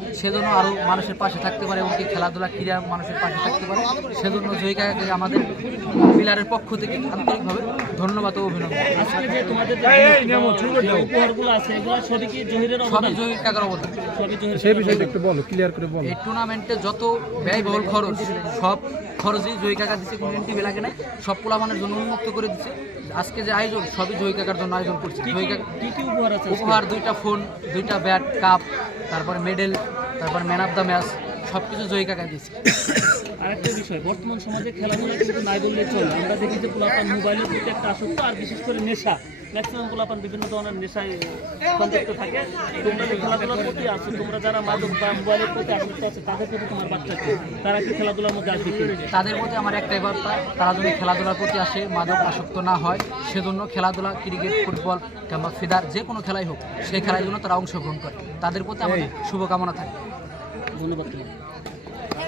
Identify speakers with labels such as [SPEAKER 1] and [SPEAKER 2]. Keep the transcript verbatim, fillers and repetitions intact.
[SPEAKER 1] সেজন্য আরও মানুষের পাশে থাকতে পারে এবং কি খেলাধুলা ক্রীড়া মানুষের পাশে থাকতে পারে, সেজন্য জয়ী কাকাকে আমাদের পিলারের পক্ষ থেকে আন্তরিকভাবে ধন্যবাদ ও অভিনন্দন।
[SPEAKER 2] আজকে যে তোমাদের যে উপহারগুলো আছে এগুলো সবই কি জহিরের
[SPEAKER 1] সবই
[SPEAKER 2] অবদান?
[SPEAKER 1] জয়ী কাকার অবদান।
[SPEAKER 2] সবই জহিরের
[SPEAKER 3] সেই বিষয়টা একটু বলো, ক্লিয়ার করে বলো।
[SPEAKER 1] এই টুর্নামেন্টে যত ব্যয়বহুল খরচ সব খরচই জয়ী কাকা দিচ্ছে, কোনো টিভি লাগে না, সব পোলামানের জন্য উন্মুক্ত করে দিচ্ছে। আজকে যে আয়োজন সবই জয়ী কাকার জন্য আয়োজন করছে।
[SPEAKER 2] কি
[SPEAKER 1] জয়ী
[SPEAKER 2] কি-
[SPEAKER 1] কাকা
[SPEAKER 2] কি কি উপহার আছে আজকে?
[SPEAKER 1] উপহার দুইটা ফোন, দুইটা ব্যাট, কাপ, তারপরে মেডেল, তারপর ম্যান অফ দ্য ম্যাচ, সব কিছু জয়ী কাকা দিচ্ছে।
[SPEAKER 2] আরেকটা বিষয়, বর্তমান সমাজে খেলাধুলা কিন্তু নাই বললেই চলে। আমরা দেখি যে পোলাপান মোবাইলের প্রতি একটা আসক্ত, আর বিশেষ করে নেশা। ম্যাক্সিমাম পোলাপান বিভিন্ন ধরনের নেশায় সংযুক্ত থাকে। তোমরা যে খেলাধুলার প্রতি আছো, তোমরা যারা মাদক বা মোবাইলের প্রতি আসক্ত আছে, তাদের প্রতি তোমার বার্তা কি? তারা কি খেলাধুলার মধ্যে আসবে কি?
[SPEAKER 1] তাদের প্রতি আমার একটাই বার্তা, তারা যদি খেলাধুলার প্রতি আসে, মাদক আসক্ত না হয়, সেজন্য খেলাধুলা ক্রিকেট, ফুটবল কিংবা ফিদার যে কোনো খেলাই হোক, সেই খেলায় জন্য তারা অংশগ্রহণ করে। তাদের প্রতি আমাদের শুভকামনা থাকে।
[SPEAKER 2] ধন্যবাদ তোমার।